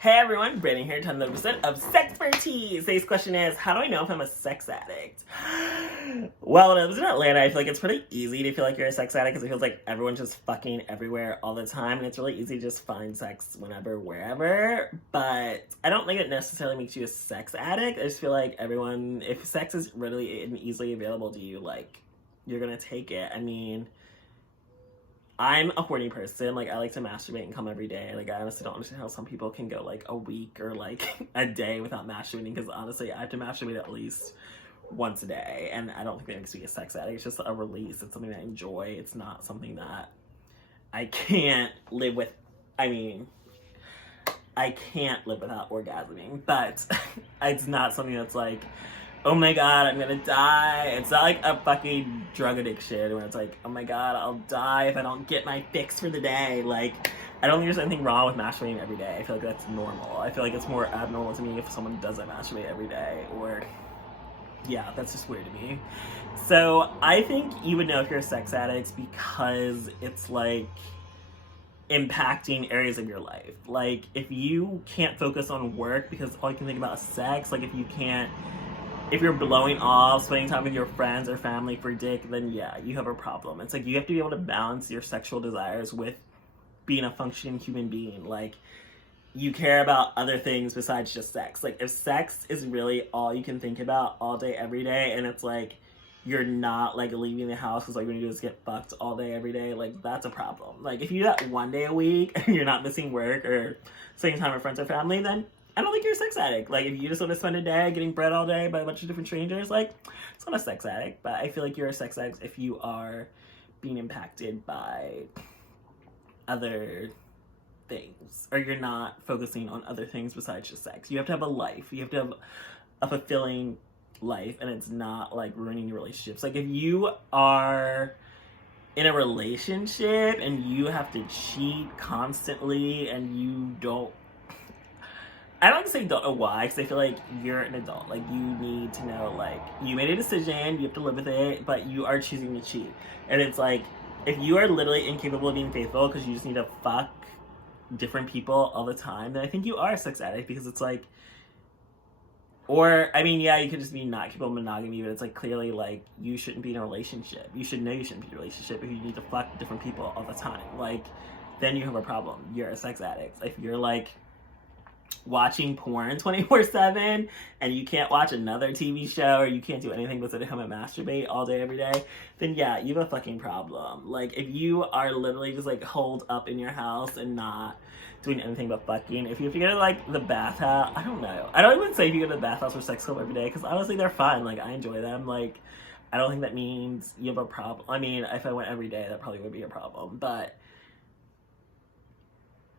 Hey everyone, Brandon here, 10% of SexxxPerTease. Today's question is, how do I know if I'm a sex addict? Well, when I was in Atlanta, I feel like it's pretty easy to feel like you're a sex addict because it feels like everyone's just fucking everywhere all the time, and it's really easy to just find sex whenever, wherever. But I don't think it necessarily makes you a sex addict. I just feel like everyone, if sex is readily and easily available to you, like, you're gonna take it. I mean, I'm a horny person. Like, I like to masturbate and come every day. Like, I honestly don't understand how some people can go, like, a week or, like, a day without masturbating. Because, honestly, I have to masturbate at least once a day. And I don't think that makes me a sex addict. It's just a release. It's something that I enjoy. It's not something that I can't live with. I mean, I can't live without orgasming. But it's not something that's, like, oh my god, I'm gonna die. It's not like a fucking drug addiction where it's like, oh my god, I'll die if I don't get my fix for the day. Like, I don't think there's anything wrong with masturbating every day. I feel like that's normal. I feel like it's more abnormal to me if someone doesn't masturbate every day, or, yeah, that's just weird to me. So, I think you would know if you're a sex addict because it's like impacting areas of your life. Like, if you can't focus on work because all you can think about is sex, like if you're blowing off, spending time with your friends or family for dick, then yeah, you have a problem. It's like you have to be able to balance your sexual desires with being a functioning human being. Like, you care about other things besides just sex. Like, if sex is really all you can think about all day, every day, and it's like you're not, like, leaving the house because all you're gonna do is get fucked all day, every day, like, that's a problem. Like, if you do that one day a week and you're not missing work or spending time with friends or family, then I don't think you're a sex addict. Like, if you just want to spend a day getting bread all day by a bunch of different strangers, like, it's not a sex addict. But I feel like you're a sex addict if you are being impacted by other things, or you're not focusing on other things besides just sex. You have to have a life. You have to have a fulfilling life, and it's not, like, ruining your relationships. Like, if you are in a relationship and you have to cheat constantly and you don't, I don't like to say don't know why, because I feel like you're an adult. Like, you need to know, like, you made a decision, you have to live with it, but you are choosing to cheat. And it's like, if you are literally incapable of being faithful because you just need to fuck different people all the time, then I think you are a sex addict, because it's like, or, I mean, yeah, you could just be not capable of monogamy, but it's like, clearly, like, you shouldn't be in a relationship. You should know you shouldn't be in a relationship if you need to fuck different people all the time. Like, then you have a problem. You're a sex addict. If you're, like, watching porn 24/7 and you can't watch another TV show, or you can't do anything but sit at home and masturbate all day, every day, then yeah, you have a fucking problem. Like, if you are literally just, like, holed up in your house and not doing anything but fucking, if you go to, like, the bathhouse, I don't know. I don't even say if you go to the bathhouse or sex club every day, because honestly, they're fun. Like, I enjoy them. Like, I don't think that means you have a problem. I mean, if I went every day, that probably would be a problem. But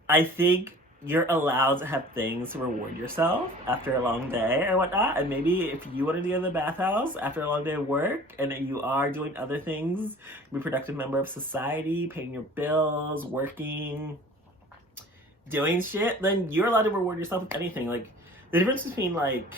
I think you're allowed to have things to reward yourself after a long day or whatnot. And maybe if you want to be in the bathhouse after a long day of work and you are doing other things, be a productive member of society, paying your bills, working, doing shit, then you're allowed to reward yourself with anything. Like, the difference between, like,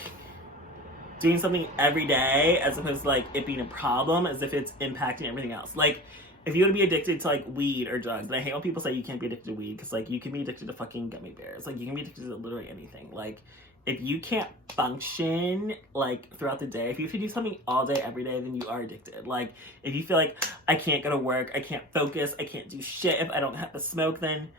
doing something every day as opposed to, like, it being a problem is if it's impacting everything else. Like, if you want to be addicted to, like, weed or drugs, and I hate when people say you can't be addicted to weed, because, like, you can be addicted to fucking gummy bears. Like, you can be addicted to literally anything. Like, if you can't function, like, throughout the day, if you have to do something all day, every day, then you are addicted. Like, if you feel like, I can't go to work, I can't focus, I can't do shit if I don't have to smoke, then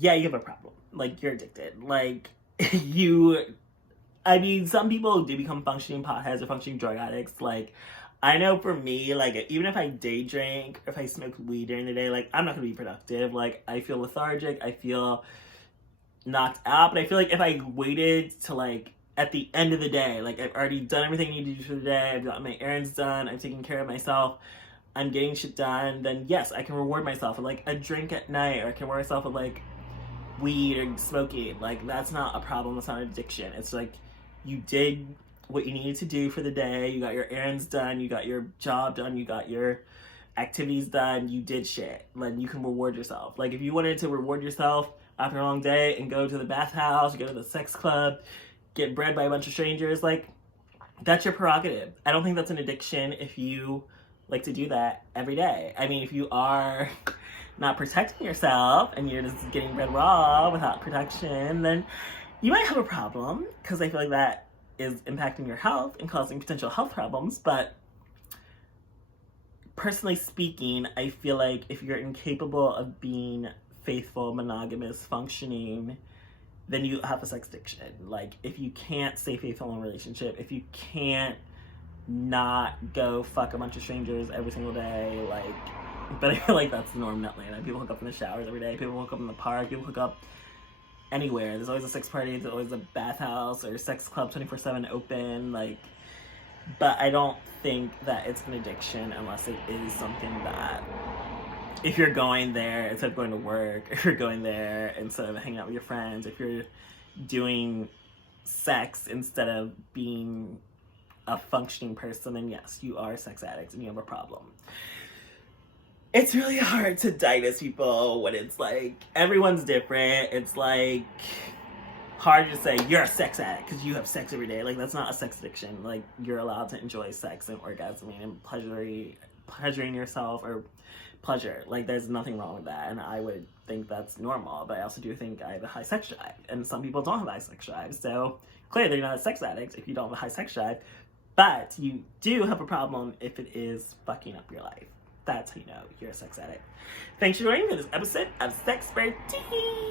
yeah, you have a problem. Like, you're addicted. Like, I mean, some people do become functioning potheads or functioning drug addicts. Like, I know for me, like, even if I day drink, if I smoke weed during the day, like, I'm not gonna be productive. Like, I feel lethargic, I feel knocked out, but I feel like if I waited to, like, at the end of the day, like, I've already done everything I need to do for the day, I've gotten my errands done, I'm taking care of myself, I'm getting shit done, then yes, I can reward myself with, like, a drink at night, or I can reward myself with, like, weed or smoking. Like, that's not a problem, that's not an addiction. It's like, you did what you needed to do for the day, you got your errands done, you got your job done, you got your activities done, you did shit. Then you can reward yourself. Like, if you wanted to reward yourself after a long day and go to the bathhouse, go to the sex club, get bread by a bunch of strangers, like, that's your prerogative. I don't think that's an addiction if you like to do that every day. I mean, if you are not protecting yourself and you're just getting red raw without protection, then you might have a problem, because I feel like that is impacting your health and causing potential health problems. But personally speaking, I feel like if you're incapable of being faithful, monogamous, functioning, then you have a sex addiction. Like, if you can't stay faithful in a relationship, if you can't not go fuck a bunch of strangers every single day, like, but I feel like that's the norm in Atlanta. People hook up in the showers every day, people hook up in the park, people hook up anywhere. There's always a sex party, there's always a bathhouse or sex club 24/7 open, like, but I don't think that it's an addiction unless it is something that, if you're going there instead of going to work, if you're going there instead of hanging out with your friends, if you're doing sex instead of being a functioning person, then yes, you are a sex addict and you have a problem. It's really hard to diagnose people when it's like, everyone's different. It's like hard to say you're a sex addict because you have sex every day. Like, that's not a sex addiction. Like, you're allowed to enjoy sex and orgasming and pleasuring yourself, or pleasure. Like, there's nothing wrong with that, and I would think that's normal. But I also do think I have a high sex drive, and some people don't have a high sex drive. So clearly, you're not a sex addict if you don't have a high sex drive. But you do have a problem if it is fucking up your life. That's how you know you're a sex addict. Thanks for joining me for this episode of SexxxPerTease.